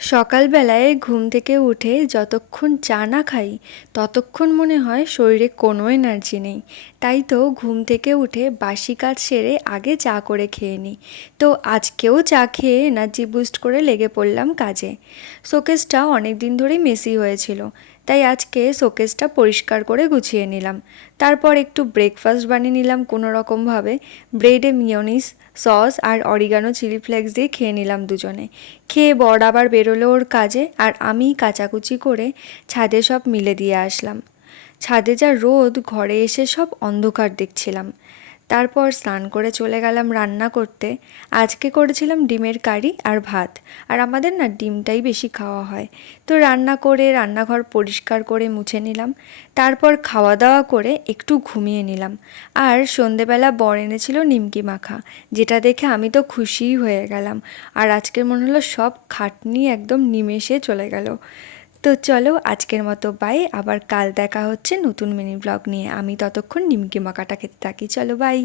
সকালবেলায় ঘুম থেকে উঠে যতক্ষণ চা না খাই ততক্ষণ মনে হয় শরীরে কোনো এনার্জি নেই। তাই তো ঘুম থেকে উঠে বাসি কাজ সেরে আগে চা করে খেয়ে নিই। তো আজকেও চা খেয়ে এনার্জি বুস্ট করে লেগে পড়লাম কাজে। শোকেসটা অনেক দিন ধরেই মেসি হয়েছিল, তাই আজকে শোকেসটা পরিষ্কার করে গুছিয়ে নিলাম। তারপর একটু ব্রেকফাস্ট বানিয়ে নিলাম কোনো রকমভাবে। ব্রেডে মিয়োনিজ, সস আর অরিগানো চিলি ফ্লেক্স দিয়ে খেয়ে নিলাম দুজনে। খেয়ে বর আবার বেরোলো ওর কাজে, আর আমি কাচাকুচি করে ছাদে সব মিলে দিয়ে আসলাম। ছাদে যা রোদ, ঘরে এসে সব অন্ধকার দেখছিলাম। তারপর স্নান করে চলে গেলাম রান্না করতে। আজকে করেছিলাম ডিমের কারি আর ভাত, আর আমাদের না ডিমটাই বেশি খাওয়া হয়। তো রান্না করে রান্নাঘর পরিষ্কার করে মুছে নিলাম। তারপর খাওয়া দাওয়া করে একটু ঘুমিয়ে নিলাম। আর সন্ধেবেলা বর এনেছিল নিমকি মাখা, যেটা দেখে আমি তো খুশিই হয়ে গেলাম। আর আজকের মনে হলো সব খাটনি একদম নিমেষে চলে গেল। তো চলো আজকের মতো বাই, আবার কাল দেখা হচ্ছে নতুন মিনি ব্লগ নিয়ে। আমি ততক্ষণ নিমকি মাখাটা খেতে থাকি, চলো বাই।